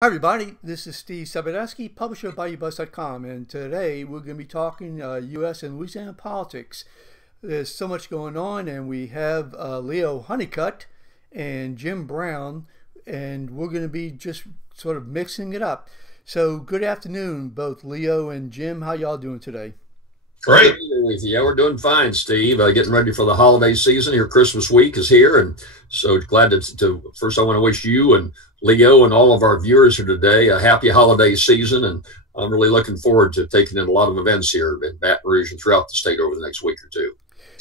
Hi everybody, this is Steve Sabadeski, publisher of BayouBuzz.com, and today we're going to be talking U.S. and Louisiana politics. There's so much going on, and we have Leo Honeycutt and Jim Brown, and we're going to be just sort of mixing it up. So good afternoon, both Leo and Jim. How y'all doing today? Great. With you. Yeah, we're doing fine, Steve. Getting ready for the holiday season here. Christmas week is here, and so glad to first I want to wish you and Leo and all of our viewers here today a happy holiday season, and I'm really looking forward to taking in a lot of events here in Baton Rouge and throughout the state over the next week or two.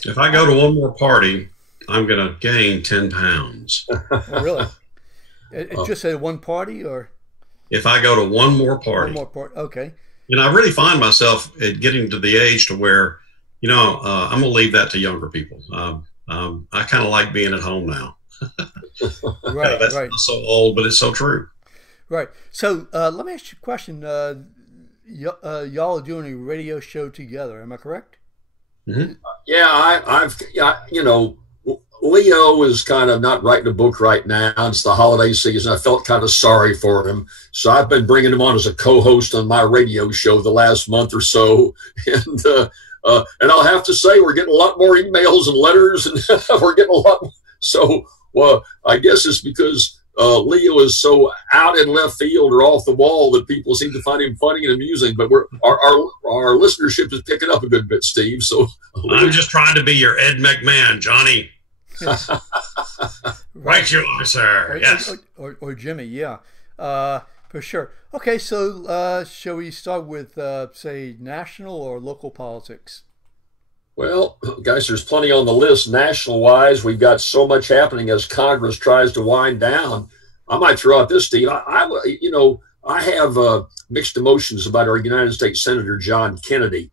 If I go to one more party, I'm going to gain 10 pounds. Oh, really? It just a one party, or? If I go to one more party. One more party, okay. And I really find myself getting to the age to where, I'm going to leave that to younger people. I kind of like being at home now. Right, that's right. not so old, but it's so true. Right. So let me ask you a question. Y'all are doing a radio show together. Am I correct? Mm-hmm. Yeah, Leo is kind of not writing a book right now. It's the holiday season. I felt kind of sorry for him. So I've been bringing him on as a co-host on my radio show the last month or so. And I'll have to say, we're getting a lot more emails and letters, and we're getting a lot. So, I guess it's because Leo is so out in left field or off the wall that people seem to find him funny and amusing. But our listenership is picking up a good bit, Steve. So I'm just trying to be your Ed McMahon, Johnny. Right, you are, sir. Yes. Or Jimmy, yeah. For sure. Okay, so shall we start with, say, national or local politics? Well, guys, there's plenty on the list. National-wise, we've got so much happening as Congress tries to wind down. I might throw out this, Steve. I have mixed emotions about our United States Senator John Kennedy.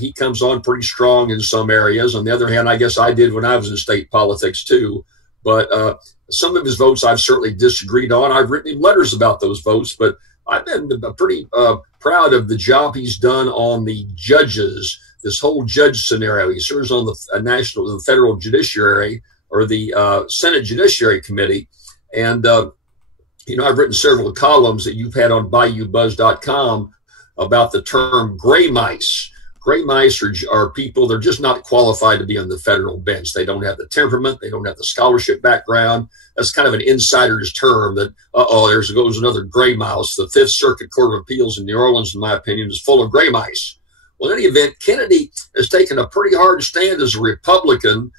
He comes on pretty strong in some areas. On the other hand, I guess I did when I was in state politics too. But some of his votes I've certainly disagreed on. I've written him letters about those votes, but I've been pretty proud of the job he's done on the judges, this whole judge scenario. He serves on the federal judiciary, or the Senate Judiciary Committee. And, I've written several columns that you've had on BayouBuzz.com about the term gray mice. Gray mice are people, they're just not qualified to be on the federal bench. They don't have the temperament. They don't have the scholarship background. That's kind of an insider's term that, there goes another gray mouse. The Fifth Circuit Court of Appeals in New Orleans, in my opinion, is full of gray mice. Well, in any event, Kennedy has taken a pretty hard stand as a Republican,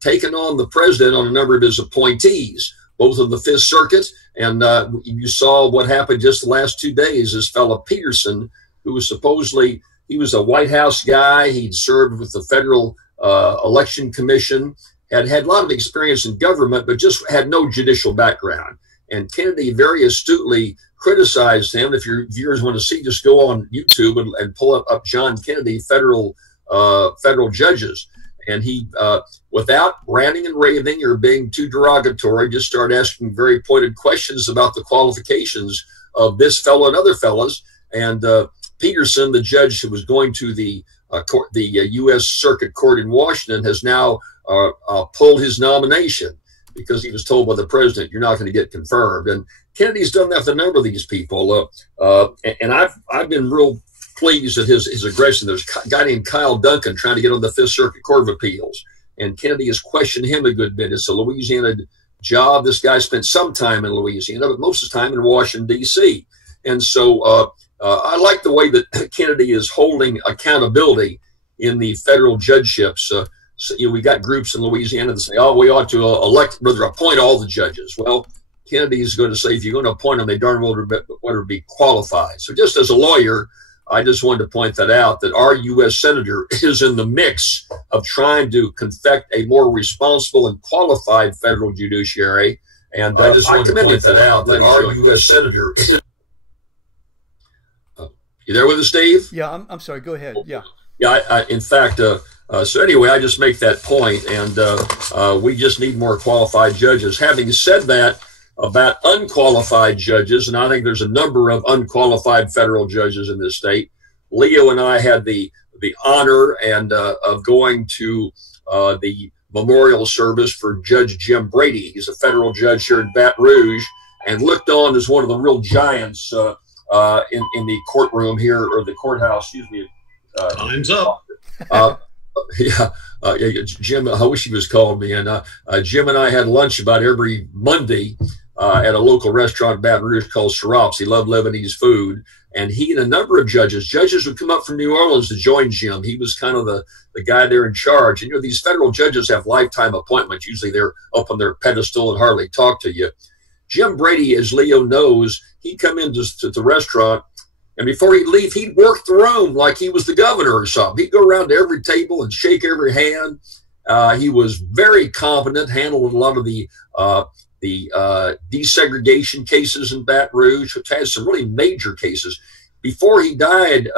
taking on the president on a number of his appointees, both in the Fifth Circuit. And you saw what happened just the last 2 days. This fellow Peterson, who was supposedly, he was a White House guy. He'd served with the Federal Election Commission, had a lot of experience in government, but just had no judicial background. And Kennedy very astutely criticized him. If your viewers want to see, just go on YouTube and pull up John Kennedy, federal judges. And he, without ranting and raving or being too derogatory, just started asking very pointed questions about the qualifications of this fellow and other fellows. And Peterson, the judge who was going to the U.S. Circuit Court in Washington, has now pulled his nomination because he was told by the president, "You're not going to get confirmed." And Kennedy's done that with a number of these people. And I've been real pleased at his aggression. There's a guy named Kyle Duncan trying to get on the Fifth Circuit Court of Appeals, and Kennedy has questioned him a good bit. It's a Louisiana job. This guy spent some time in Louisiana, but most of the time in Washington, D.C. And so I like the way that Kennedy is holding accountability in the federal judgeships. So, we got groups in Louisiana that say, "Oh, we ought to appoint all the judges." Well, Kennedy is going to say, if you're going to appoint them, they darn well better be qualified. So just as a lawyer, I just wanted to point that out, that our U.S. Senator is in the mix of trying to confect a more responsible and qualified federal judiciary. And I just wanted to point that out, that our U.S. Senator is... You there with us, Steve? Yeah, I'm sorry. Go ahead. Yeah. Yeah, in fact, so anyway, I just make that point, and we just need more qualified judges. Having said that about unqualified judges, and I think there's a number of unqualified federal judges in this state, Leo and I had the honor of going to the memorial service for Judge Jim Brady. He's a federal judge here in Baton Rouge, and looked on as one of the real giants in the courtroom here, or the courthouse, excuse me. Time's up. Yeah, Jim, I wish he was calling me. And Jim and I had lunch about every Monday at a local restaurant in Baton Rouge called Sirap's. He loved Lebanese food. And he and a number of judges would come up from New Orleans to join Jim. He was kind of the guy there in charge. And, you know, these federal judges have lifetime appointments. Usually they're up on their pedestal and hardly talk to you. Jim Brady, as Leo knows, he'd come into the restaurant, and before he'd leave, he'd work the room like he was the governor or something. He'd go around to every table and shake every hand. He was very competent, handled a lot of the desegregation cases in Baton Rouge, which has some really major cases. Before he died,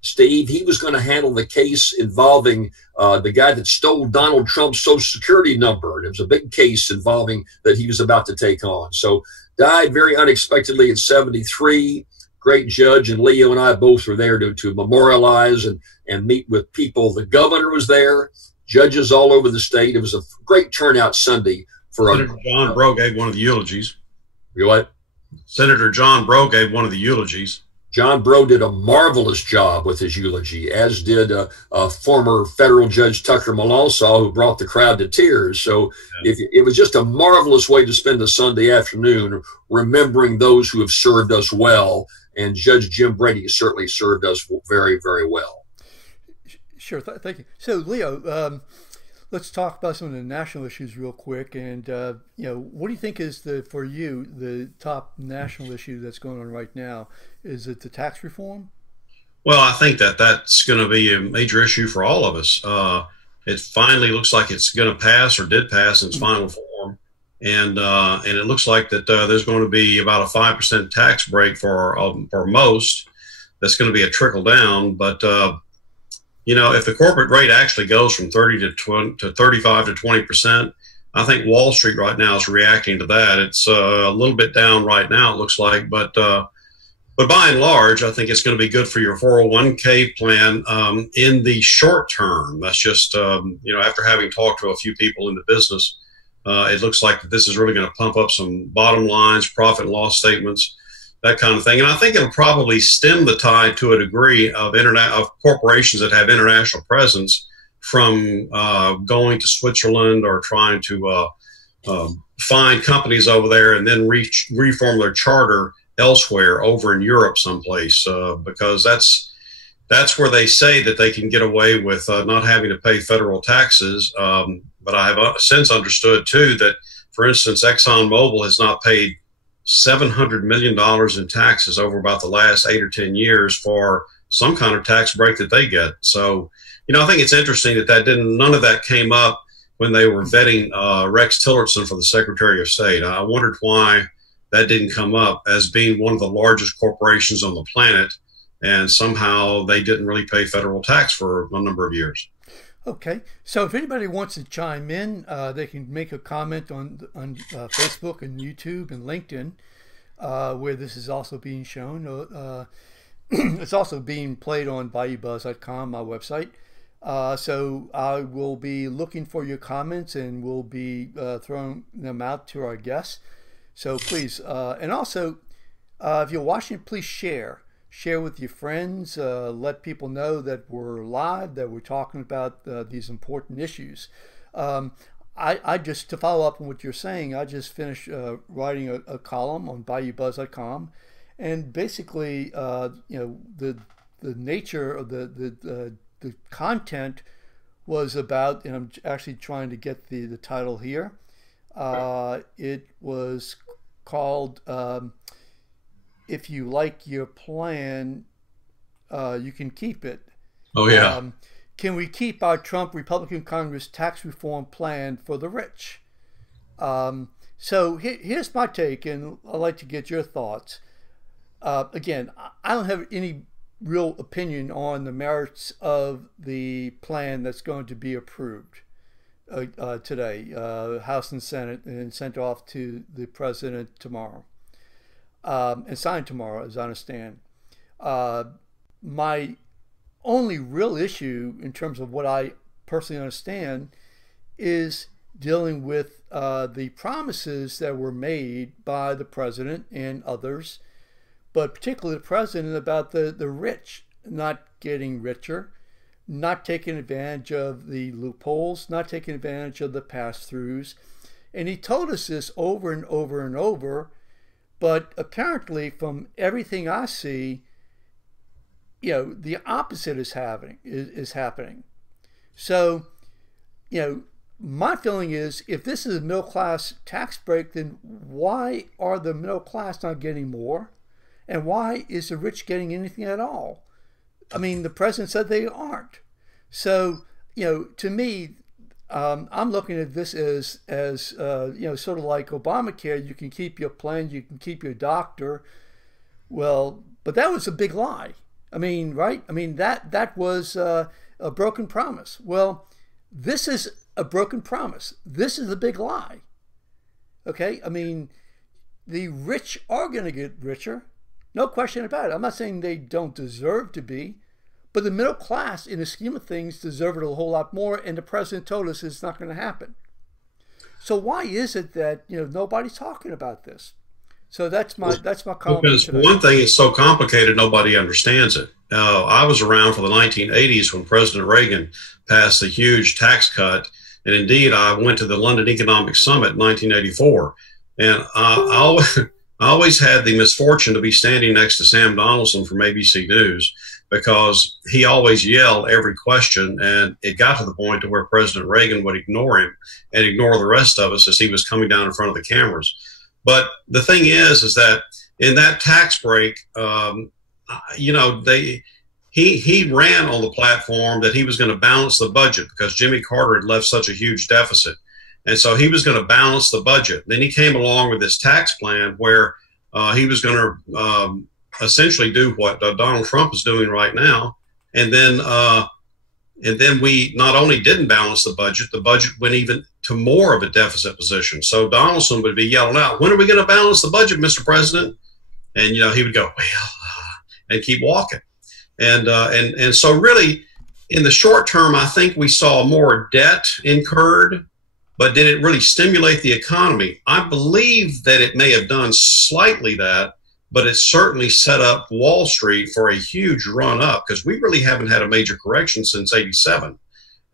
Steve, he was going to handle the case involving the guy that stole Donald Trump's Social Security number. And it was a big case involving that he was about to take on. So died very unexpectedly at 73. Great judge, and Leo and I both were there to memorialize and meet with people. The governor was there, judges all over the state. It was a great turnout Sunday. Senator John Breaux gave one of the eulogies. You what? Senator John Breaux gave one of the eulogies. John Breaux did a marvelous job with his eulogy, as did former federal Judge Tucker Malansaw, who brought the crowd to tears. So it was just a marvelous way to spend a Sunday afternoon remembering those who have served us well. And Judge Jim Brady certainly served us very, very well. Sure. Thank you. So, Leo, let's talk about some of the national issues real quick. And, you know, what do you think is, for you, the top national issue that's going on right now? Is it the tax reform? Well, I think that's going to be a major issue for all of us. It finally looks like it's going to pass, or did pass in its final form. And it looks like that there's going to be about a 5% tax break for most. That's going to be a trickle down. But, you know, if the corporate rate actually goes from 30 to 35 to 20%, I think Wall Street right now is reacting to that. It's a little bit down right now, it looks like. But by and large, I think it's going to be good for your 401k plan in the short term. That's just, you know, after having talked to a few people in the business, it looks like this is really going to pump up some bottom lines, profit and loss statements, that kind of thing. And I think it'll probably stem the tide to a degree of corporations that have international presence from going to Switzerland or trying to find companies over there and then reform their charter elsewhere over in Europe someplace, because that's where they say that they can get away with not having to pay federal taxes. But I have since understood, too, that, for instance, ExxonMobil has not paid $700 million in taxes over about the last 8 or 10 years for some kind of tax break that they get. So, you know, I think it's interesting that none of that came up when they were vetting Rex Tillerson for the Secretary of State. I wondered why that didn't come up, as being one of the largest corporations on the planet, and somehow they didn't really pay federal tax for a number of years. Okay, so if anybody wants to chime in, they can make a comment on Facebook and YouTube and LinkedIn, where this is also being shown. It's also being played on BayouBuzz.com, my website. So I will be looking for your comments, and we'll be throwing them out to our guests. So please, and also, if you're watching, please share with your friends, let people know that we're live, that we're talking about these important issues. I just, to follow up on what you're saying, I just finished writing a column on BayouBuzz.com, and basically, you know, the nature of the content was about, and I'm actually trying to get the title here. It was called "If You Like Your Plan, You Can Keep It." Oh yeah. Can we keep our Trump Republican Congress tax reform plan for the rich? So here's my take, and I'd like to get your thoughts. Again, I don't have any real opinion on the merits of the plan that's going to be approved today, House and Senate, and sent off to the president tomorrow, and signed tomorrow, as I understand. My only real issue, in terms of what I personally understand, is dealing with the promises that were made by the president and others, but particularly the president, about the rich not getting richer, not taking advantage of the loopholes, not taking advantage of the pass-throughs. And he told us this over and over and over, but apparently from everything I see, the opposite is happening. So, my feeling is, if this is a middle class tax break, then why are the middle class not getting more? And why is the rich getting anything at all? I mean, the president said they aren't. So, to me, I'm looking at this as sort of like Obamacare. You can keep your plan, you can keep your doctor. Well, but that was a big lie. I mean, right? I mean, that was a broken promise. Well, this is a broken promise. This is a big lie. Okay? I mean, the rich are going to get richer. No question about it. I'm not saying they don't deserve to be, but the middle class, in the scheme of things, deserve it a whole lot more, and the president told us it's not going to happen. So why is it that nobody's talking about this? So that's my comment. Because one thing is so complicated, nobody understands it. I was around for the 1980s when President Reagan passed the huge tax cut, and indeed I went to the London Economic Summit in 1984, and I always had the misfortune to be standing next to Sam Donaldson from ABC News, because he always yelled every question, and it got to the point to where President Reagan would ignore him and ignore the rest of us as he was coming down in front of the cameras. But the thing is that in that tax break, he ran on the platform that he was going to balance the budget because Jimmy Carter had left such a huge deficit. And so he was going to balance the budget. Then he came along with this tax plan where he was going to essentially do what Donald Trump is doing right now. And then we not only didn't balance the budget went even to more of a deficit position. So Donaldson would be yelling out, "When are we going to balance the budget, Mr. President?" And, he would go, "Well," and keep walking. And so really in the short term, I think we saw more debt incurred, but did it really stimulate the economy? I believe that it may have done slightly that, but it certainly set up Wall Street for a huge run up, because we really haven't had a major correction since '87.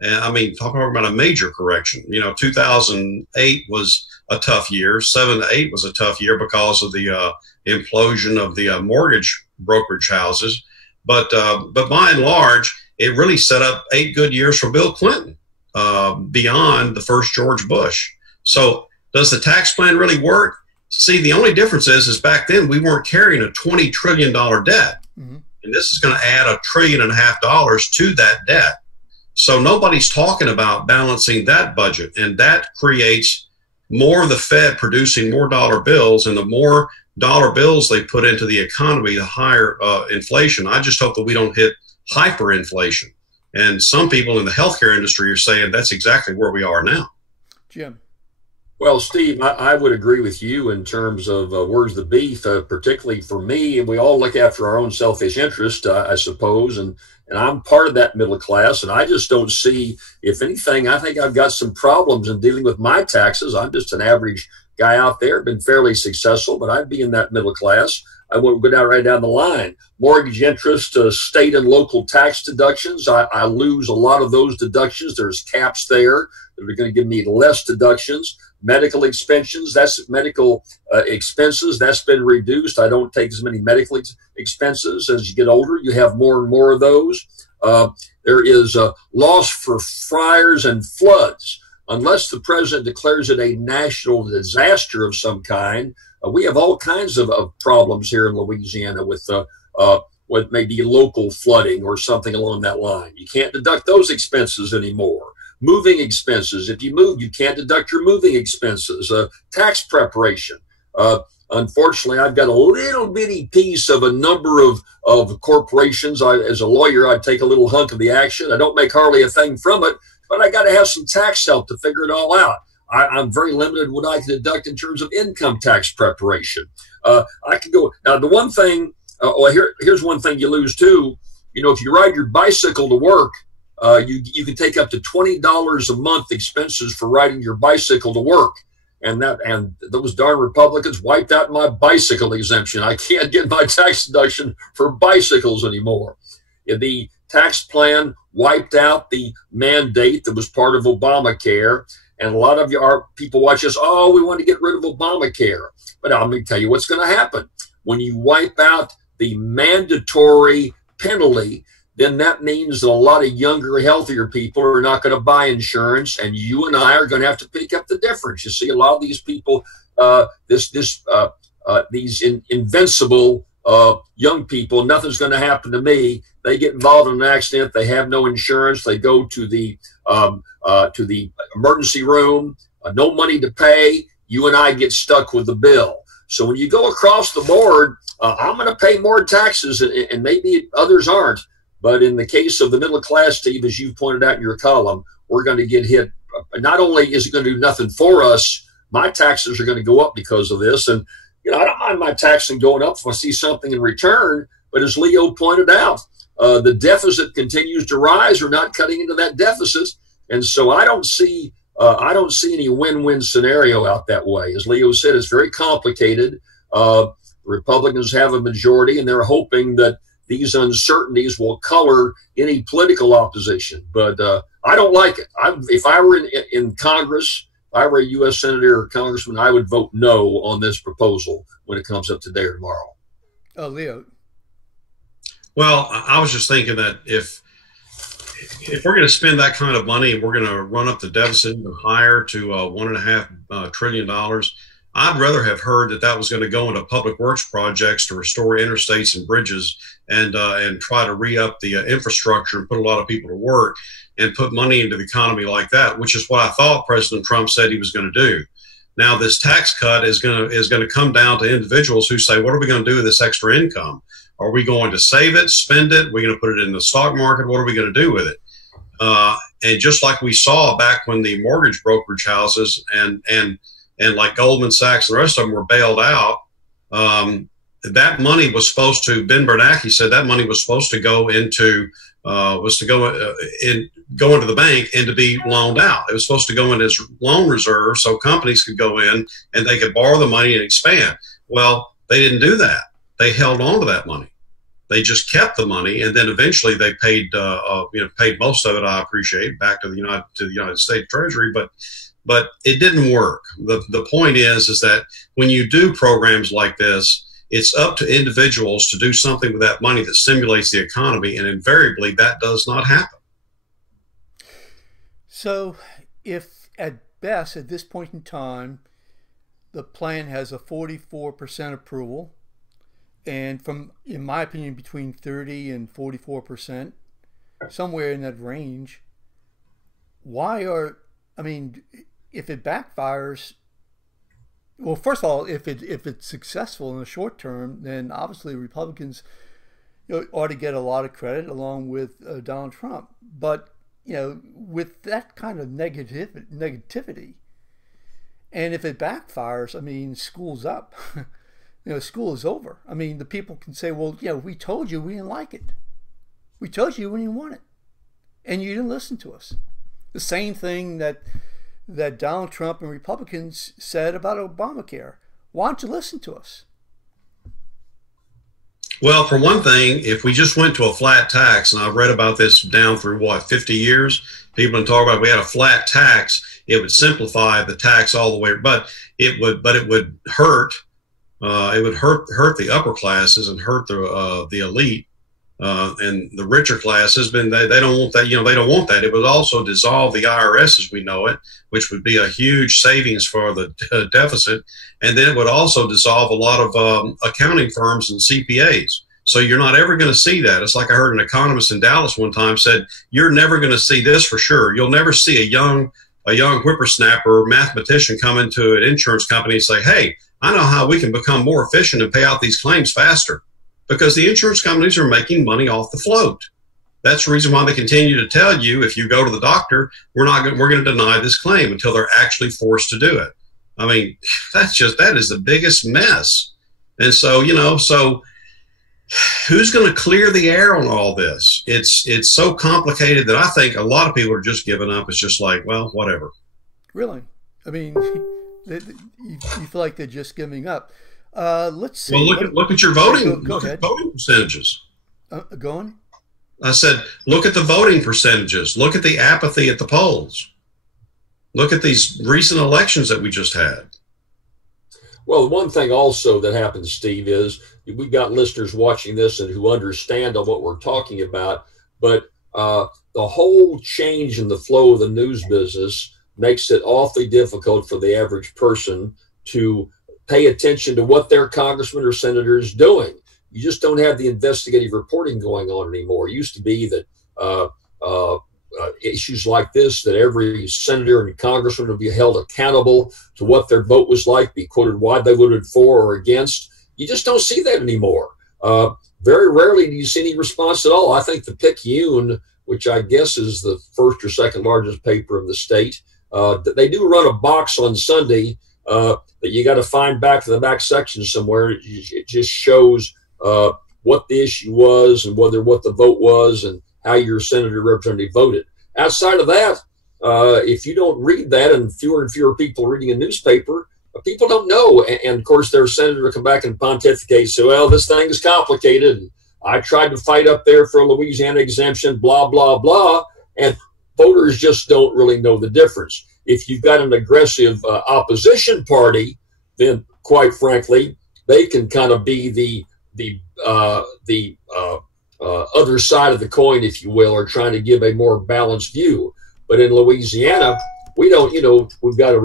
And I mean, talking about a major correction, 2008 was a tough year. 7 to 8 was a tough year because of the implosion of the mortgage brokerage houses. But by and large, it really set up 8 good years for Bill Clinton, beyond the first George Bush. So does the tax plan really work? See, the only difference is back then we weren't carrying a $20 trillion debt. Mm-hmm. And this is going to add $1.5 trillion to that debt. So nobody's talking about balancing that budget. And that creates more of the Fed producing more dollar bills. And the more dollar bills they put into the economy, the higher inflation. I just hope that we don't hit hyperinflation. And some people in the healthcare industry are saying that's exactly where we are now. Jim. Well, Steve, I would agree with you in terms of where's the beef, particularly for me. And we all look after our own selfish interest, I suppose. And I'm part of that middle class. And I just don't see, if anything, I think I've got some problems in dealing with my taxes. I'm just an average guy out there, been fairly successful, but I'd be in that middle class. I won't go right down the line. Mortgage interest, state and local tax deductions. I lose a lot of those deductions. There's caps there that are going to give me less deductions. Medical expenses, that's been reduced. I don't take as many medical expenses. As you get older, you have more and more of those. There is a loss for fires and floods. Unless the president declares it a national disaster of some kind, we have all kinds of problems here in Louisiana with what may be local flooding or something along that line. You can't deduct those expenses anymore. Moving expenses. If you move, you can't deduct your moving expenses. Tax preparation. Unfortunately, I've got a little bitty piece of a number of corporations. As a lawyer, I take a little hunk of the action. I don't make hardly a thing from it, but I got to have some tax help to figure it all out. I'm very limited what I can deduct in terms of income tax preparation. I can go now. The one thing, here's one thing you lose too. If you ride your bicycle to work, you can take up to $20 a month expenses for riding your bicycle to work. And those darn Republicans wiped out my bicycle exemption. I can't get my tax deduction for bicycles anymore. The tax plan wiped out the mandate that was part of Obamacare. And a lot of our people watch us, oh, we want to get rid of Obamacare. But I'm going to tell you what's going to happen. When you wipe out the mandatory penalty, then that means that a lot of younger, healthier people are not going to buy insurance, and you and I are going to have to pick up the difference. You see, a lot of these people, these invincible young people, nothing's going to happen to me. They get involved in an accident, they have no insurance, they go to the emergency room, no money to pay. You and I get stuck with the bill. So when you go across the board, I'm going to pay more taxes, and maybe others aren't. But in the case of the middle class, Steve, as you pointed out in your column, we're going to get hit. Not only is it going to do nothing for us, my taxes are going to go up because of this. And, I don't mind my taxing going up if I see something in return. But as Leo pointed out, the deficit continues to rise. We're not cutting into that deficit. And so I don't see any win-win scenario out that way. As Leo said, it's very complicated. Republicans have a majority, and they're hoping that these uncertainties will color any political opposition. But I don't like it. If I were in Congress, if I were a U.S. Senator or Congressman, I would vote no on this proposal when it comes up today or tomorrow. Oh, Leo. Well, I was just thinking that if we're going to spend that kind of money and we're going to run up the deficit even higher to $1.5 trillion, I'd rather have heard that was going to go into public works projects to restore interstates and bridges and try to re-up the infrastructure and put a lot of people to work and put money into the economy like that, which is what I thought President Trump said he was going to do. Now, this tax cut is going to come down to individuals who say, what are we going to do with this extra income? Are we going to save it, spend it? Are we going to put it in the stock market? What are we going to do with it? And just like we saw back when the mortgage brokerage houses and like Goldman Sachs and the rest of them were bailed out, that money was supposed to, Ben Bernanke said that money was supposed to go into go into the bank and to be loaned out. It was supposed to go in as loan reserve so companies could go in and they could borrow the money and expand. Well, they didn't do that. They held on to that money. They just kept the money, and then eventually they paid paid most of it, I appreciate, back to the United States Treasury, but it didn't work. The point is that when you do programs like this, it's up to individuals to do something with that money that stimulates the economy, and invariably that does not happen. So if at best at this point in time the plan has a 44% approval, and in my opinion, between 30 and 44%, somewhere in that range, if it backfires, well, first of all, if it's successful in the short term, then obviously Republicans ought to get a lot of credit along with Donald Trump. But with that kind of negativity, and if it backfires, school's up. School is over. The people can say, well, we told you we didn't like it. We told you we didn't want it, and you didn't listen to us. The same thing that Donald Trump and Republicans said about Obamacare. Why don't you listen to us? Well, for one thing, if we just went to a flat tax, and I've read about this down through 50 years, people have been talking about if we had a flat tax, it would simplify the tax all the way, but it would hurt. It would hurt the upper classes and hurt the elite. And the richer classes, they don't want that. They don't want that. It would also dissolve the IRS as we know it, which would be a huge savings for the deficit. And then it would also dissolve a lot of accounting firms and CPAs. So you're not ever going to see that. It's like I heard an economist in Dallas one time said, you're never going to see this for sure. You'll never see a young whippersnapper mathematician come into an insurance company and say, hey, I know how we can become more efficient and pay out these claims faster. Because the insurance companies are making money off the float. That's the reason why they continue to tell you, if you go to the doctor, we're going to deny this claim until they're actually forced to do it. That is the biggest mess. And so, who's going to clear the air on all this? It's so complicated that I think a lot of people are just giving up. It's just like, well, whatever. Really? I mean, you feel like they're just giving up. Let's see. Well, look at your voting. Go look ahead. at voting percentages. Go on. I said, look at the voting percentages. Look at the apathy at the polls. Look at these recent elections that we just had. Well, one thing also that happens, Steve, is we've got listeners watching this and who understand on what we're talking about, but the whole change in the flow of the news business makes it awfully difficult for the average person to pay attention to what their congressman or senator is doing. You just don't have the investigative reporting going on anymore. It used to be that issues like this, that every senator and congressman would be held accountable to what their vote was like, be quoted why they voted for or against. You just don't see that anymore. Very rarely do you see any response at all. I think the Picayune, which I guess is the first or second largest paper of the state, they do run a box on Sunday that you got to find back to the back section somewhere. It just shows what the issue was and what the vote was and how your senator representative voted. Outside of that, if you don't read that, and fewer people reading a newspaper, people don't know. And of course, their senator will come back and pontificate and say, well, this thing is complicated. And I tried to fight up there for a Louisiana exemption, blah, blah, blah. And voters just don't really know the difference. If you've got an aggressive opposition party, then quite frankly, they can kind of be the other side of the coin, if you will, or trying to give a more balanced view. But in Louisiana, we don't, we've got a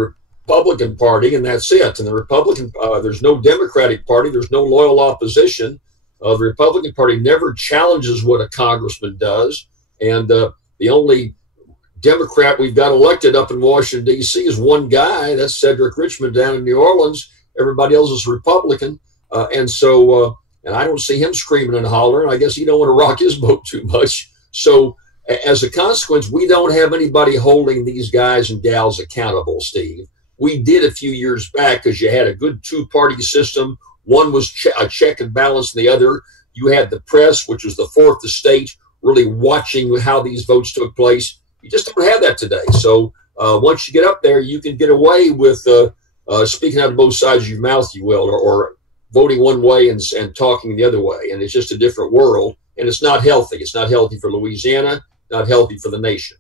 Republican Party and that's it. And the Republican, there's no Democratic Party, there's no loyal opposition. The Republican Party never challenges what a congressman does. And the only Democrat we've got elected up in Washington, D.C. is one guy, that's Cedric Richmond down in New Orleans. Everybody else is Republican. And I don't see him screaming and hollering. I guess he don't want to rock his boat too much. So as a consequence, we don't have anybody holding these guys and gals accountable, Steve. We did a few years back because you had a good two-party system. One was a check and balance, and the other, you had the press, which was the fourth estate, really watching how these votes took place. You just don't have that today. So once you get up there, you can get away with speaking out of both sides of your mouth, you will, or voting one way and talking the other way. And it's just a different world. And it's not healthy. It's not healthy for Louisiana, not healthy for the nation.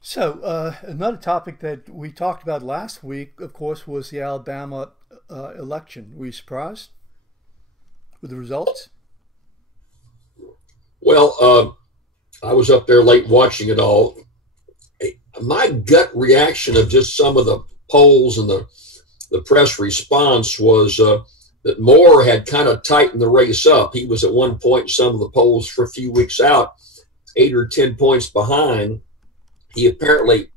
So another topic that we talked about last week, of course, was the Alabama election. Were you surprised with the results? Well, I was up there late watching it all. My gut reaction of just some of the polls and the press response was that Moore had kind of tightened the race up. He was at one point in some of the polls for a few weeks out, 8 or 10 points behind. He apparently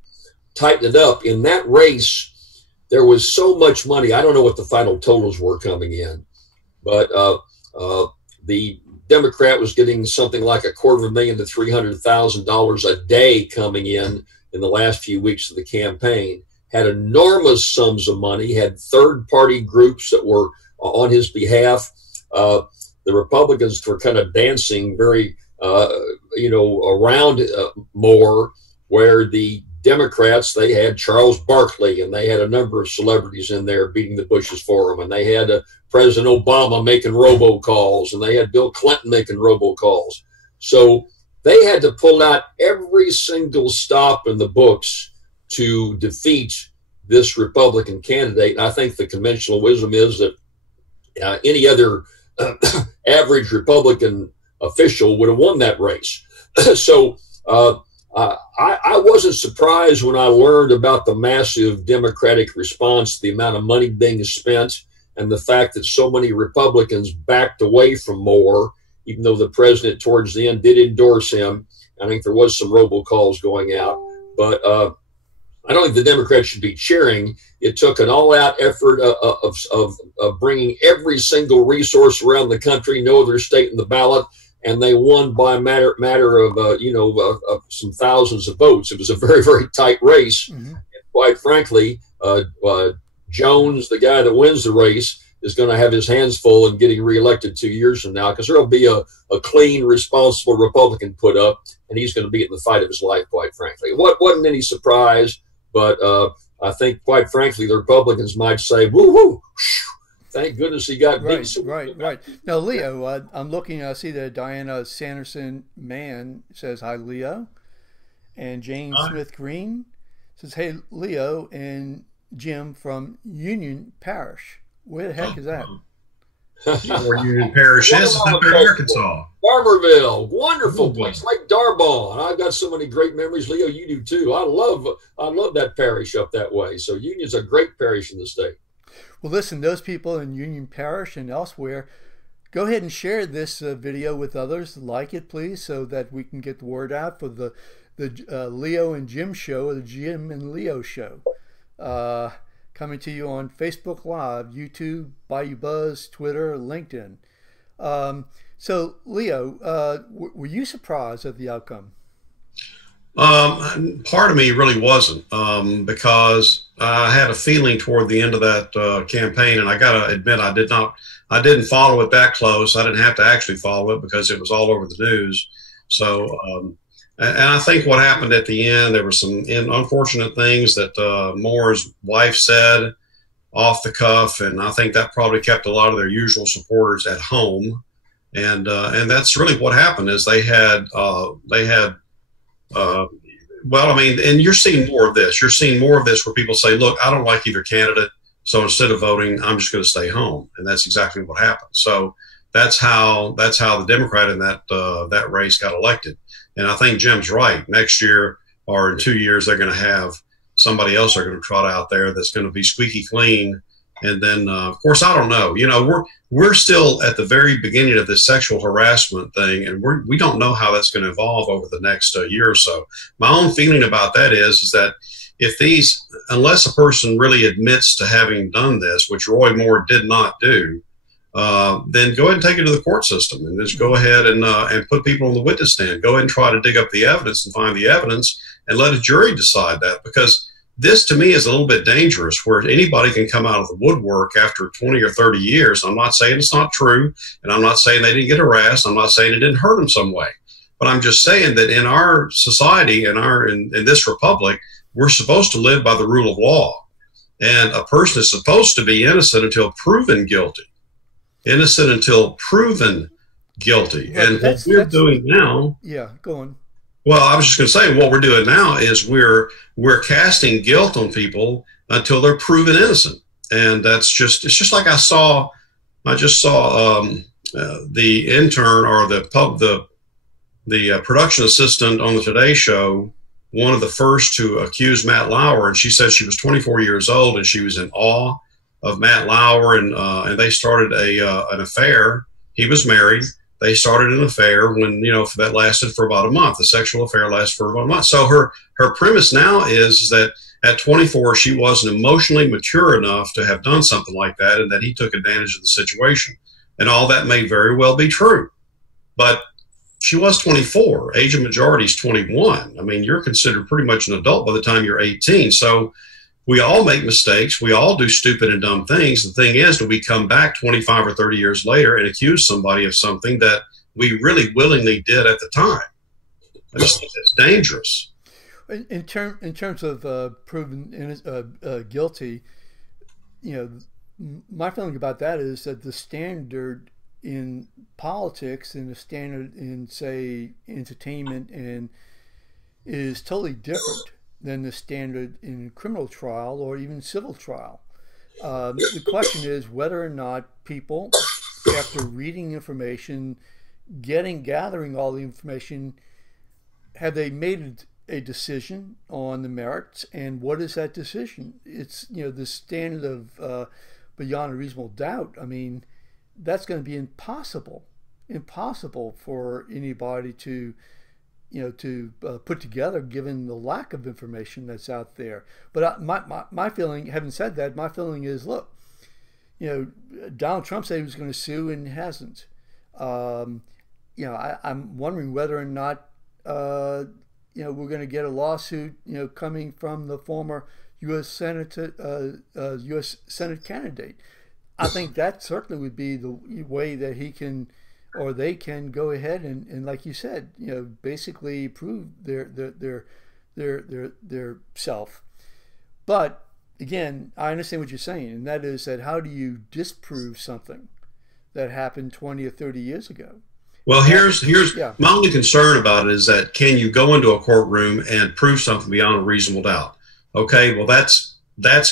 tightened it up. In that race, there was so much money. I don't know what the final totals were coming in, but the Democrat was getting something like $250,000 to $300,000 a day coming in the last few weeks of the campaign. Had enormous sums of money, had third-party groups that were on his behalf. The Republicans were kind of dancing very, around Moore, where the Democrats, they had Charles Barkley, and they had a number of celebrities in there beating the bushes for him, and they had President Obama making robocalls, and they had Bill Clinton making robocalls. So they had to pull out every single stop in the books to defeat this Republican candidate. And I think the conventional wisdom is that any other average Republican official would have won that race. So I wasn't surprised when I learned about the massive Democratic response, the amount of money being spent, and the fact that so many Republicans backed away from Moore, even though the president towards the end did endorse him. I think there was some robocalls going out, but I don't think the Democrats should be cheering. It took an all-out effort of bringing every single resource around the country, no other state in the ballot, and they won by a matter of some thousands of votes. It was a very, very tight race. Mm-hmm. And quite frankly, Jones, the guy that wins the race, is going to have his hands full in getting reelected 2 years from now, because there'll be a clean, responsible Republican put up, and he's going to be in the fight of his life, quite frankly. It wasn't any surprise, but I think, quite frankly, the Republicans might say, woo-hoo, thank goodness he got beat. Right. Now, Leo, I'm looking, I see that Diana Sanderson Mann says, hi, Leo. And Jane Smith Green says, hey, Leo and Jim from Union Parish. Where the heck is that? Where Union Parish is up there in Arkansas. Barberville, wonderful place, like Darbon. I've got so many great memories. Leo, you do too. I love that parish up that way. So Union's a great parish in the state. Well, listen, those people in Union Parish and elsewhere, go ahead and share this video with others. Like it, please, so that we can get the word out for the Leo and Jim show, or the Jim and Leo show. Coming to you on Facebook Live, YouTube, Bayou Buzz, Twitter, LinkedIn. So, Leo, were you surprised at the outcome? Part of me really wasn't, because I had a feeling toward the end of that campaign, and I got to admit, I didn't follow it that close. I didn't have to actually follow it because it was all over the news. So, and I think what happened at the end, there were some unfortunate things that Moore's wife said off the cuff, and I think that probably kept a lot of their usual supporters at home. And that's really what happened. Is they had well, I mean, and you're seeing more of this. You're seeing more of this where people say, "Look, I don't like either candidate, so instead of voting, I'm just going to stay home," and that's exactly what happened. So that's how the Democrat in that race got elected. And I think Jim's right. Next year or in 2 years, they're going to have somebody else they're going to trot out there that's going to be squeaky clean. And then, of course, I don't know. You know, we're still at the very beginning of this sexual harassment thing, and we don't know how that's going to evolve over the next year or so. My own feeling about that is that unless a person really admits to having done this, which Roy Moore did not do, then go ahead and take it to the court system and just go ahead and put people on the witness stand. Go ahead and try to dig up the evidence and find the evidence and let a jury decide that, because this to me is a little bit dangerous, where anybody can come out of the woodwork after 20 or 30 years. I'm not saying it's not true, and I'm not saying they didn't get harassed. I'm not saying it didn't hurt them some way, but I'm just saying that in our society, in this republic, we're supposed to live by the rule of law, and a person is supposed to be innocent until proven guilty. Innocent until proven guilty. Right, and what we're doing now. Yeah, go on. Well, I was just going to say, what we're doing now is we're casting guilt on people until they're proven innocent, and it's just like I just saw the intern or the production assistant on the Today Show, one of the first to accuse Matt Lauer, and she said she was 24 years old and she was in awe of Matt Lauer, and they started an affair. He was married. They started an affair that lasted for about a month. The sexual affair lasted for about a month. So her premise now is that at 24, she wasn't emotionally mature enough to have done something like that, and that he took advantage of the situation. And all that may very well be true. But she was 24. Age of majority is 21. I mean, you're considered pretty much an adult by the time you're 18. So we all make mistakes. We all do stupid and dumb things. The thing is, do we come back 25 or 30 years later and accuse somebody of something that we really willingly did at the time? I just think that's dangerous. In terms of proven guilty, my feeling about that is that the standard in politics and the standard in, say, entertainment and is totally different than the standard in criminal trial or even civil trial. The question is whether or not people, after reading information, gathering all the information, have they made a decision on the merits, and what is that decision? It's the standard of beyond a reasonable doubt. I mean, that's going to be impossible for anybody to put together, given the lack of information that's out there. But my feeling, having said that, my feeling is, look, Donald Trump said he was going to sue and hasn't. I'm wondering whether or not we're going to get a lawsuit coming from the former U.S. Senate candidate. I think that certainly would be the way that he can, or they can go ahead and like you said, basically prove their self. But again, I understand what you're saying, and that is that how do you disprove something that happened 20 or 30 years ago? Well, here's Yeah. my only concern about it is that can you go into a courtroom and prove something beyond a reasonable doubt? Okay, well that's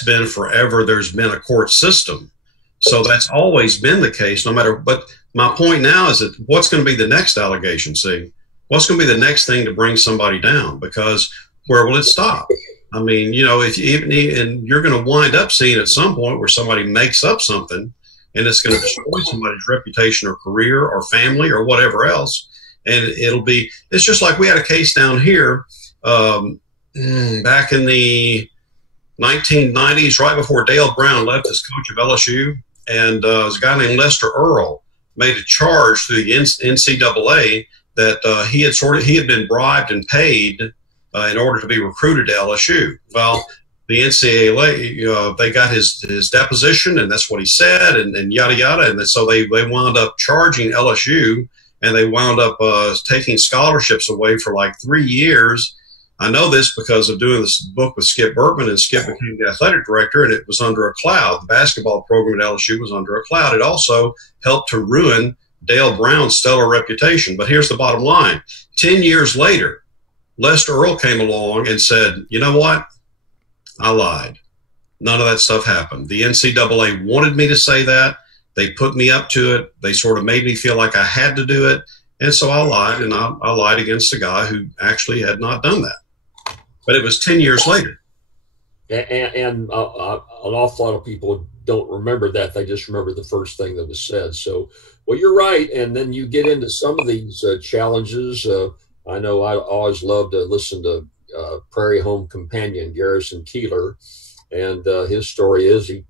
been forever. There's been a court system, so that's always been the case. No matter. But my point now is that what's going to be the next allegation? See, what's going to be the next thing to bring somebody down? Because where will it stop? I mean, if and you're going to wind up seeing at some point where somebody makes up something and it's going to destroy somebody's reputation or career or family or whatever else. And it's just like we had a case down here back in the 1990s, right before Dale Brown left as coach of LSU. And there's a guy named Lester Earl made a charge through the NCAA that he had been bribed and paid in order to be recruited to LSU. Well, the NCAA, they got his deposition, and that's what he said, and yada yada, and so they wound up charging LSU, and they wound up taking scholarships away for like 3 years. I know this because of doing this book with Skip Bertman, and Skip became the athletic director, and it was under a cloud. The basketball program at LSU was under a cloud. It also helped to ruin Dale Brown's stellar reputation. But here's the bottom line: 10 years later, Lester Earl came along and said, "You know what? I lied. None of that stuff happened. The NCAA wanted me to say that. They put me up to it. They sort of made me feel like I had to do it. And so I lied, and I lied against a guy who actually had not done that." But it was 10 years later. And an awful lot of people don't remember that. They just remember the first thing that was said. So, well, you're right. And then you get into some of these challenges. I know I always love to listen to Prairie Home Companion Garrison Keeler, and his story is he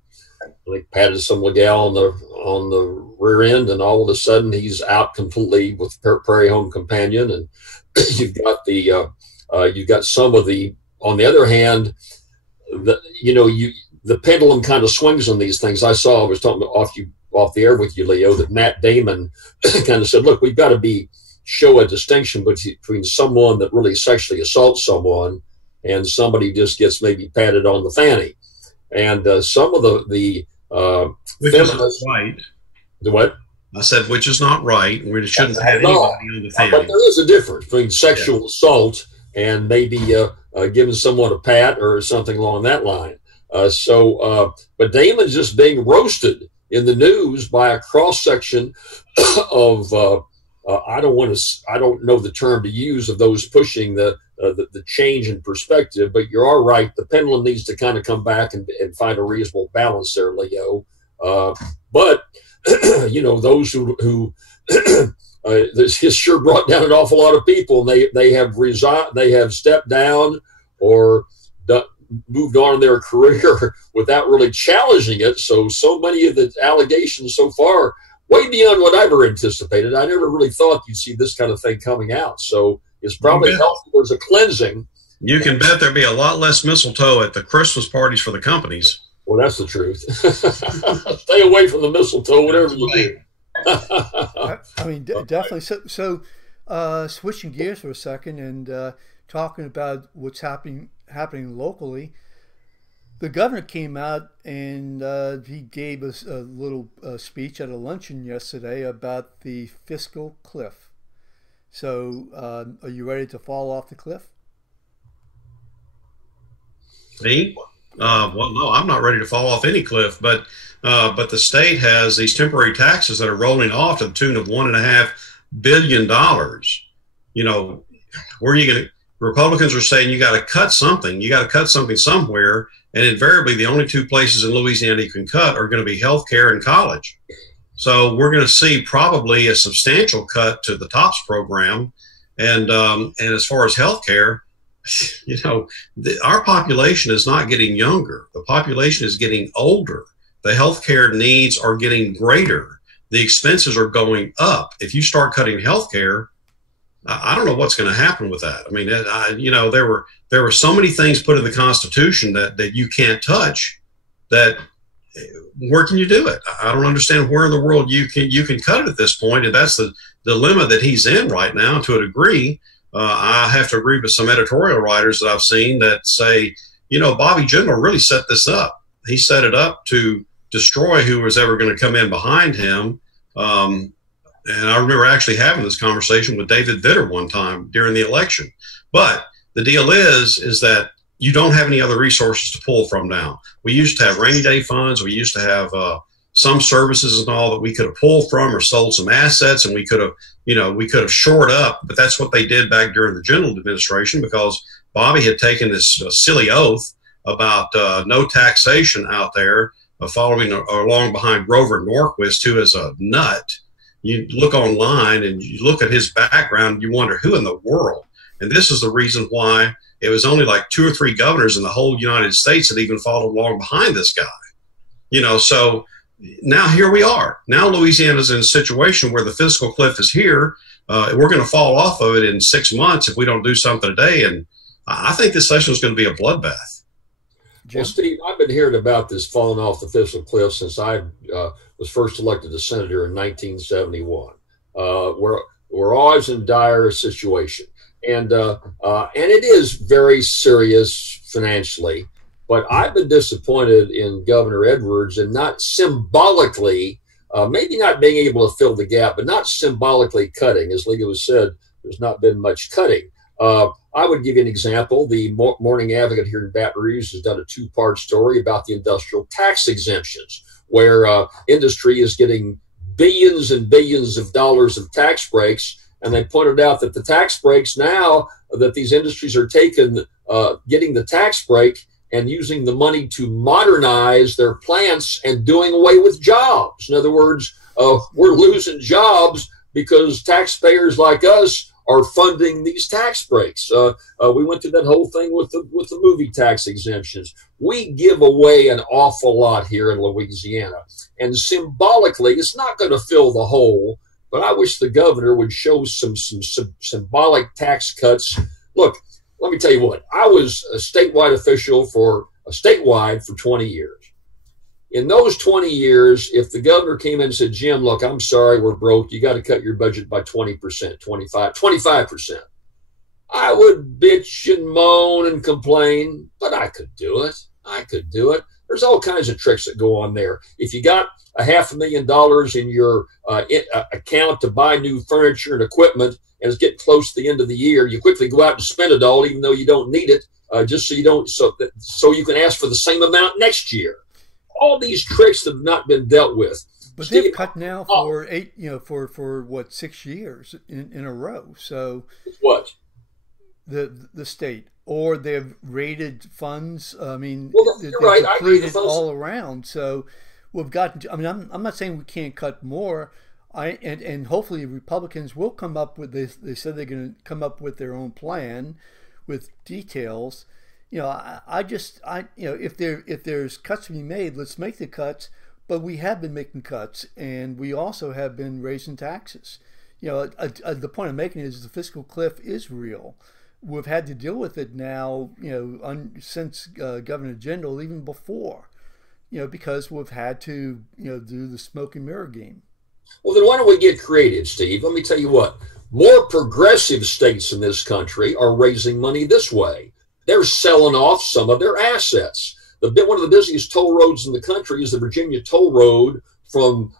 patted some gal on the rear end, and all of a sudden he's out completely with Prairie Home Companion. And you've got some of the, on the other hand, the pendulum kind of swings on these things. I was talking off the air with you, Leo, that Matt Damon kind of said, look, we've got to show a distinction between someone that really sexually assaults someone and somebody just gets maybe patted on the fanny. And some of the which is not right. The what? I said, which is not right. We shouldn't have anybody on the fanny. But there is a difference between sexual assault and maybe giving someone a pat or something along that line. But Damon's just being roasted in the news by a cross section of I don't know the term to use, of those pushing the change in perspective. But you are right. The pendulum needs to kind of come back and find a reasonable balance there, Leo. But those who this has sure brought down an awful lot of people, and they have resigned, they have stepped down or moved on in their career without really challenging it. So many of the allegations so far, way beyond what I ever anticipated. I never really thought you'd see this kind of thing coming out. So it's probably helpful as a cleansing. You can bet there'll be a lot less mistletoe at the Christmas parties for the companies. Well, that's the truth. Stay away from the mistletoe, whatever you do. I mean, definitely. So switching gears for a second and talking about what's happening locally. The governor came out and he gave us a little speech at a luncheon yesterday about the fiscal cliff. So are you ready to fall off the cliff? Me? Well, no, I'm not ready to fall off any cliff, but the state has these temporary taxes that are rolling off to the tune of $1.5 billion. Where are you going to? Republicans are saying you got to cut something. You got to cut something somewhere, and invariably, the only two places in Louisiana you can cut are going to be health care and college. So we're going to see probably a substantial cut to the TOPS program, and as far as health care, our population is not getting younger. The population is getting older. The healthcare needs are getting greater. The expenses are going up. If you start cutting healthcare, I don't know what's going to happen with that. I mean, there were so many things put in the Constitution that you can't touch, that where can you do it? I don't understand where in the world you can cut it at this point, and that's the dilemma that he's in right now to a degree. I have to agree with some editorial writers that I've seen that say, Bobby Jindal really set this up. He set it up to destroy who was ever going to come in behind him. And I remember actually having this conversation with David Vitter one time during the election. But the deal is that you don't have any other resources to pull from now. We used to have rainy day funds. We used to have some services and all that we could have pulled from or sold some assets, and we could have shored up. But that's what they did back during the Jindal administration, because Bobby had taken this silly oath about no taxation out there, following along behind Grover Norquist, who is a nut. You look online and you look at his background, you wonder who in the world. And this is the reason why it was only like 2 or 3 governors in the whole United States that even followed along behind this guy. So now here we are. Now Louisiana's in a situation where the fiscal cliff is here. We're going to fall off of it in 6 months if we don't do something today. And I think this session is going to be a bloodbath. Well, Steve, I've been hearing about this falling off the fiscal cliff since I was first elected as senator in 1971. We're always in dire situation, and it is very serious financially. But I've been disappointed in Governor Edwards and not symbolically, maybe not being able to fill the gap, but not symbolically cutting. As Leo has said, there's not been much cutting. I would give you an example. The Morning Advocate here in Baton Rouge has done a 2-part story about the industrial tax exemptions, where industry is getting billions and billions of dollars of tax breaks. And they pointed out that the tax breaks now that these industries are taking, getting the tax break and using the money to modernize their plants and doing away with jobs. In other words, we're losing jobs because taxpayers like us are funding these tax breaks. We went through that whole thing with the movie tax exemptions. We give away an awful lot here in Louisiana. And symbolically, it's not going to fill the hole, but I wish the governor would show some symbolic tax cuts. Look, let me tell you what, I was a statewide official for 20 years. In those 20 years, if the governor came in and said, Jim, look, I'm sorry, we're broke. You got to cut your budget by 20%, 25%. I would bitch and moan and complain, but I could do it. There's all kinds of tricks that go on there. If you got $500,000 in your account to buy new furniture and equipment, and it's getting close to the end of the year, you quickly go out and spend it all, even though you don't need it, just so you can ask for the same amount next year. All these tricks have not been dealt with. But Steve, they've cut now for for what, 6 years in a row. So what? The state, or they've raided funds. I mean, well, you're right. I agree. All around. So we've gotten. I mean, I'm not saying we can't cut more. And hopefully Republicans will come up with this. They said they're going to come up with their own plan with details. If there's cuts to be made, let's make the cuts. But we have been making cuts, and we also have been raising taxes. The point I'm making is the fiscal cliff is real. We've had to deal with it now, since Governor Jindal, even before, because we've had to, do the smoke and mirror game. Well, then why don't we get creative, Steve? Let me tell you what. More progressive states in this country are raising money this way. They're selling off some of their assets. One of the busiest toll roads in the country is the Virginia Toll Road from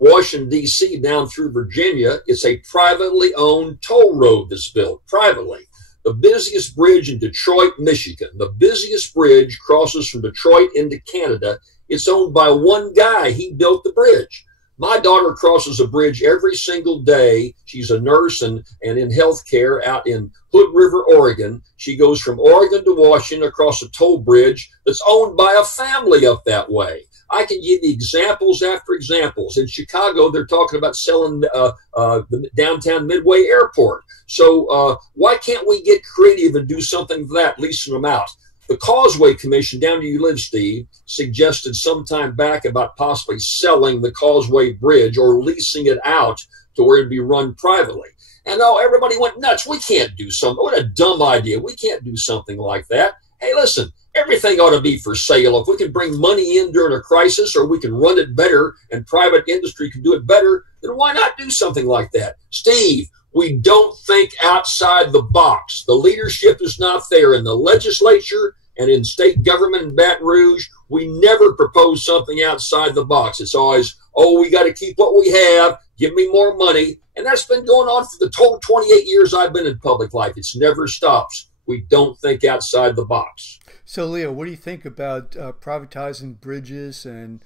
Washington, D.C. down through Virginia. It's a privately owned toll road that's built privately. The busiest bridge in Detroit, Michigan. The busiest bridge crosses from Detroit into Canada. It's owned by one guy. He built the bridge. My daughter crosses a bridge every single day. She's a nurse and in healthcare out in Hood River, Oregon. She goes from Oregon to Washington across a toll bridge that's owned by a family up that way. I can give you examples after examples. In Chicago, they're talking about selling the downtown Midway Airport. So why can't we get creative and do something for that, leasing them out? The Causeway Commission, down where you live, Steve, suggested some time back about possibly selling the Causeway Bridge or leasing it out to where it'd be run privately. And everybody went nuts. We can't do something. What a dumb idea. We can't do something like that. Hey, listen, Everything ought to be for sale. If we can bring money in during a crisis, or we can run it better and private industry can do it better, then why not do something like that? Steve, we don't think outside the box. The leadership is not there in the legislature and in state government in Baton Rouge. We never propose something outside the box. It's always, oh, we got to keep what we have. Give me more money. And that's been going on for the total 28 years I've been in public life. It's never stops. We don't think outside the box. So, Leo, what do you think about privatizing bridges and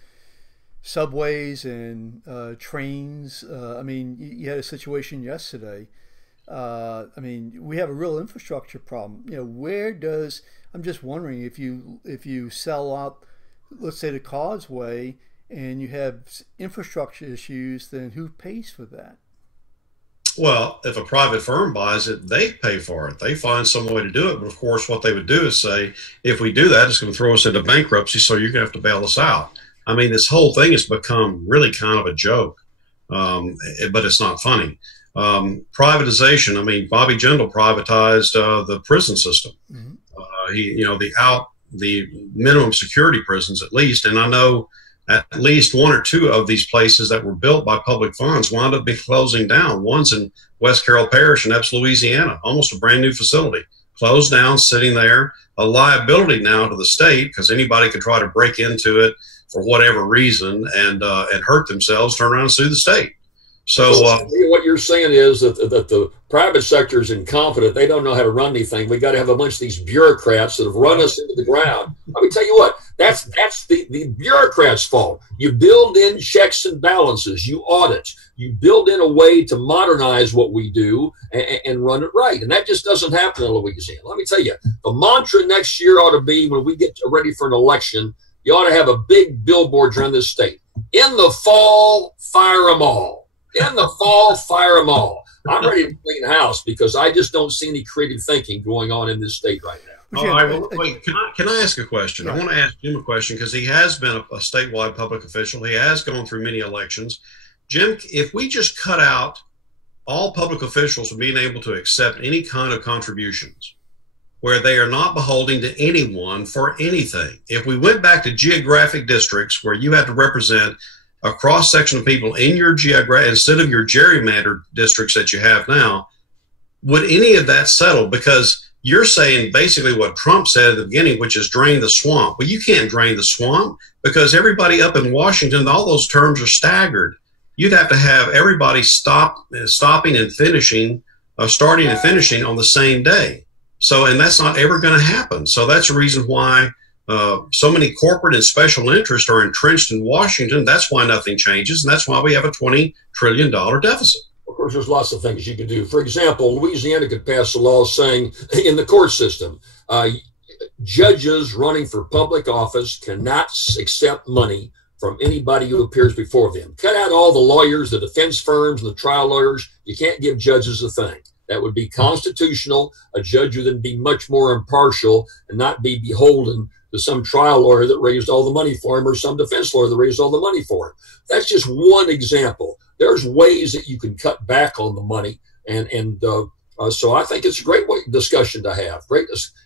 subways and trains? I mean, you had a situation yesterday. I mean, we have a real infrastructure problem. You know, where does, I'm just wondering, if you sell out, let's say, the causeway, and you have infrastructure issues, then who pays for that? Well, if a private firm buys it, they pay for it. They find some way to do it. But of course, what they would do is say, if we do that, it's going to throw us into bankruptcy, so you're going to have to bail us out. I mean, this whole thing has become really kind of a joke, but it's not funny. Privatization, I mean, Bobby Jindal privatized the prison system. Mm-hmm. The minimum security prisons, at least. And I know at least one or two of these places that were built by public funds wound up closing down. One's in West Carroll Parish in Epps, Louisiana, almost a brand new facility. Closed down, sitting there, a liability now to the state, because anybody could try to break into it for whatever reason and hurt themselves, turn around and sue the state. So what you're saying is that the private sector is incompetent. They don't know how to run anything. We got to have a bunch of these bureaucrats that have run us into the ground. Let me tell you what, that's the bureaucrats' fault. You build in checks and balances. You audit. You build in a way to modernize what we do and run it right. And that just doesn't happen in Louisiana. Let me tell you, the mantra next year ought to be, when we get ready for an election, you ought to have a big billboard around this state. In the fall, fire them all. In the fall, fire them all. I'm ready to clean house because I just don't see any creative thinking going on in this state right now. All right, well, wait, can I ask a question? Yeah. I want to ask Jim a question because he has been a statewide public official. He has gone through many elections. Jim, if we just cut out all public officials from being able to accept any kind of contributions, where they are not beholden to anyone for anything, if we went back to geographic districts where you had to represent a cross-section of people in your geographic, instead of your gerrymandered districts that you have now, would any of that settle? Because you're saying basically what Trump said at the beginning, which is drain the swamp. Well, you can't drain the swamp because everybody up in Washington, all those terms are staggered. You'd have to have everybody starting and finishing on the same day. So, and that's not ever going to happen. So that's the reason why so many corporate and special interests are entrenched in Washington. That's why nothing changes, and that's why we have a $20 trillion deficit. Of course, there's lots of things you could do. For example, Louisiana could pass a law saying in the court system, judges running for public office cannot accept money from anybody who appears before them. Cut out all the lawyers, the defense firms, and the trial lawyers. You can't give judges a thing. That would be constitutional. A judge would then be much more impartial and not be beholden to some trial lawyer that raised all the money for him or some defense lawyer that raised all the money for him. That's just one example. There's ways that you can cut back on the money. So I think it's a great discussion to have.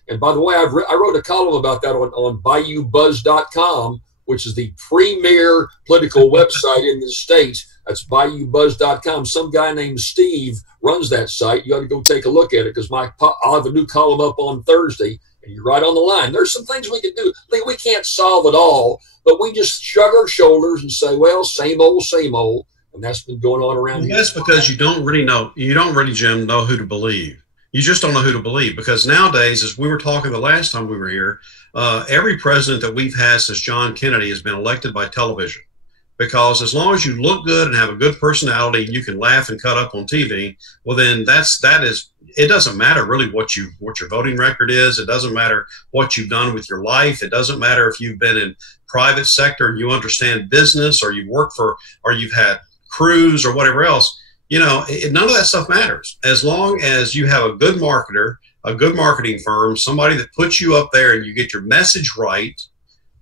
And by the way, I wrote a column about that on BayouBuzz.com, which is the premier political website in the States. That's BayouBuzz.com. Some guy named Steve runs that site. You ought to go take a look at it because I'll have a new column up on Thursday. And you're right on the line. There's some things we can do. We can't solve it all, but we just shrug our shoulders and say, well, same old, same old. And that's been going on around here. That's because you don't really, Jim, know who to believe. You just don't know who to believe because nowadays, as we were talking the last time we were here, every president that we've had since John Kennedy has been elected by television. Because as long as you look good and have a good personality and you can laugh and cut up on TV, well, then it doesn't matter really what your voting record is. It doesn't matter what you've done with your life. It doesn't matter if you've been in private sector and you understand business or you work for, or you've had crews or whatever else. You know, none of that stuff matters. As long as you have a good marketer, a good marketing firm, somebody that puts you up there and you get your message right,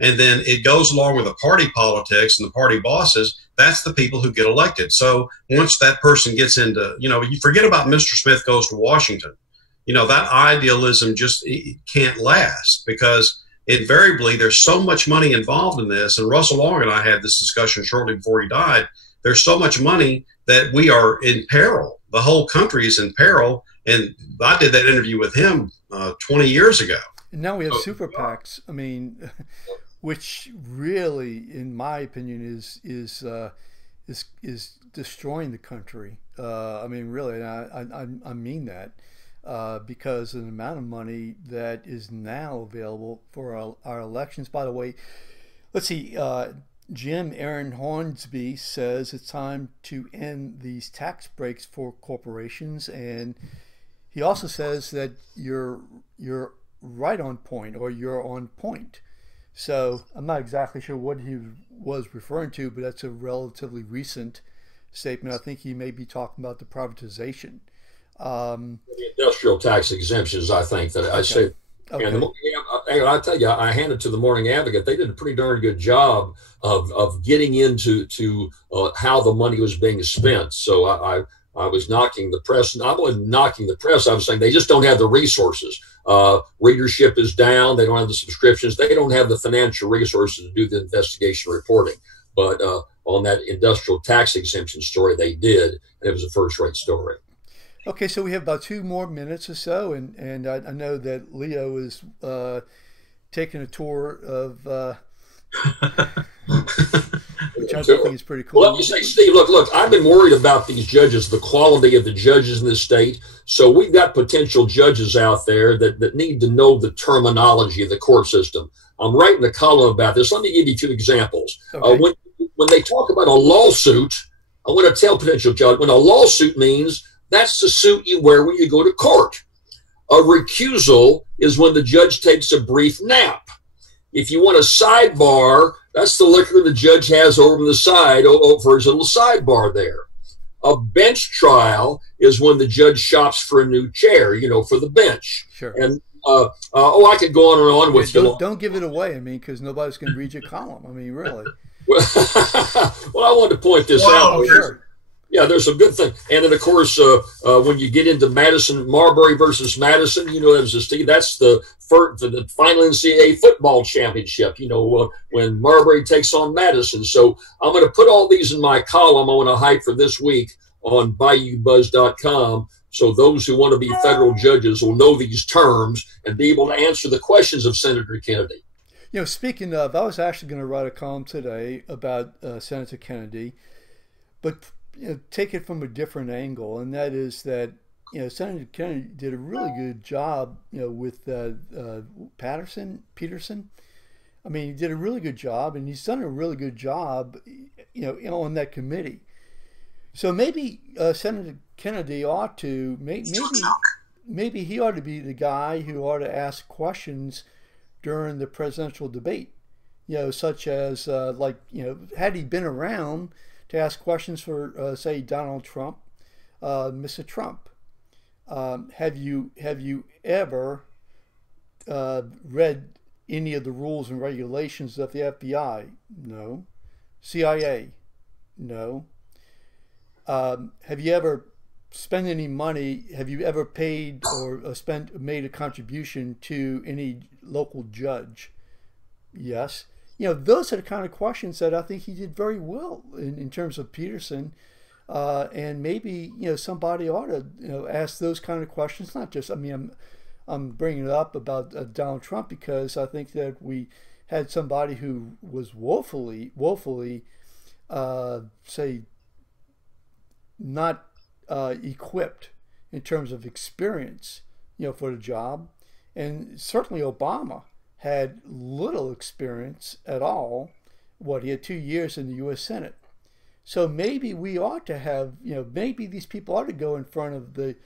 and then it goes along with the party politics and the party bosses, that's the people who get elected. So once that person gets into, you forget about Mr. Smith goes to Washington. That idealism just can't last because invariably there's so much money involved in this. And Russell Long and I had this discussion shortly before he died. There's so much money that we are in peril. The whole country is in peril. And I did that interview with him 20 years ago. And now we have super PACs. I mean, which really, in my opinion, is destroying the country. I mean, really, I mean that. Because of the amount of money that is now available for our elections. By the way, let's see, Jim Aaron Hornsby says it's time to end these tax breaks for corporations, and he also says that you're right on point, or you're on point. So I'm not exactly sure what he was referring to, but that's a relatively recent statement. I think he may be talking about the privatization. The industrial tax exemptions, I think that I say. Okay. And I tell you, I hand it to the Morning Advocate. They did a pretty darn good job of getting into how the money was being spent. So I was knocking the press, and I wasn't knocking the press. I was saying they just don't have the resources. Readership is down. They don't have the subscriptions. They don't have the financial resources to do the investigation reporting. But on that industrial tax exemption story, they did, and it was a first-rate story. Okay, so we have about 2 more minutes or so, and I know that Leo is taking a tour of, which I think is pretty cool. Well, let me say, Steve, look, I've been worried about these judges, the quality of the judges in this state. So we've got potential judges out there that need to know the terminology of the court system. I'm writing a column about this. Let me give you 2 examples. Okay. When they talk about a lawsuit, I want to tell potential judge, when a lawsuit means that's the suit you wear when you go to court. A recusal is when the judge takes a brief nap. If you want a sidebar, that's the liquor the judge has over on the side for his little sidebar there. A bench trial is when the judge shops for a new chair, for the bench. Sure. And I could go on and on with you. Don't give it away. I mean, because nobody's going to read your column. I mean, really. Well, I wanted to point this out. Oh, sure. Yeah, there's some good things. And then, of course, when you get into Marbury versus Madison, Steve, that's the final NCAA football championship, when Marbury takes on Madison. So I'm going to put all these in my column I want to hype for this week on BayouBuzz.com. So those who want to be federal judges will know these terms and be able to answer the questions of Senator Kennedy. Speaking of, I was actually going to write a column today about Senator Kennedy, but take it from a different angle, and that is that Senator Kennedy did a really good job with Peterson. I mean, he did a really good job, and he's done a really good job on that committee. So maybe Senator Kennedy ought to maybe he ought to be the guy who ought to ask questions during the presidential debate, such as had he been around to ask questions for, say, Donald Trump, Mr. Trump. Have you ever read any of the rules and regulations of the FBI? No. CIA? No. Have you ever spent any money? Have you ever paid or made a contribution to any local judge? Yes. Those are the kind of questions that I think he did very well in terms of Peterson. And maybe, somebody ought to, ask those kind of questions. Not just, I'm bringing it up about Donald Trump because I think that we had somebody who was woefully, say, not equipped in terms of experience, for the job. And certainly Obama had little experience at all. He had 2 years in the U.S. Senate. So maybe we ought to have, maybe these people ought to go in front of the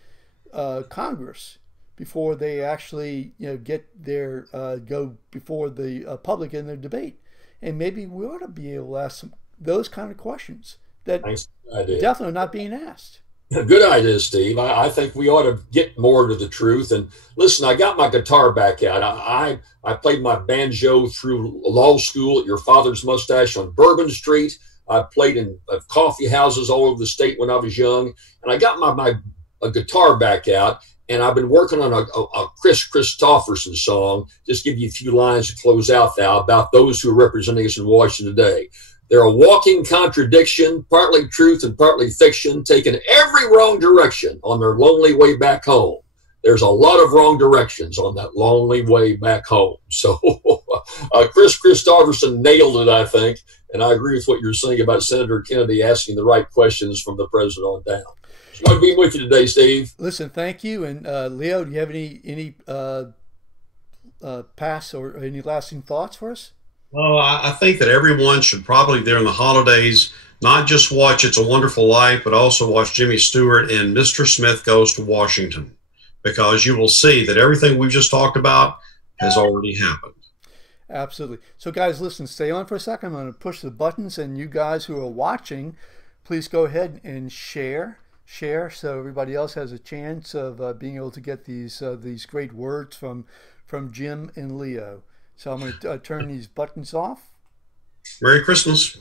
Congress before they actually, get their, go before the public in their debate. And maybe we ought to be able to ask those kind of questions that definitely are not being asked. Good idea, Steve. I think we ought to get more to the truth. And listen, I got my guitar back out. I played my banjo through law school at your father's mustache on Bourbon Street. I played in coffee houses all over the state when I was young. And I got my guitar back out. And I've been working on a Chris Christopherson song. Just give you a few lines to close out now about those who are representing us in Washington today. They're a walking contradiction, partly truth and partly fiction, taking every wrong direction on their lonely way back home. There's a lot of wrong directions on that lonely way back home. So Chris Christopherson nailed it, I think. And I agree with what you're saying about Senator Kennedy asking the right questions from the president on down. It's good being with you today, Steve. Listen, thank you. And Leo, do you have any pass or any lasting thoughts for us? Well, I think that everyone should probably, during the holidays, not just watch It's a Wonderful Life, but also watch Jimmy Stewart in Mr. Smith Goes to Washington, because you will see that everything we've just talked about has already happened. Absolutely. So, guys, listen, stay on for a second. I'm going to push the buttons, and you guys who are watching, please go ahead and share so everybody else has a chance of being able to get these great words from Jim and Leo. So I'm going to turn these buttons off. Merry Christmas.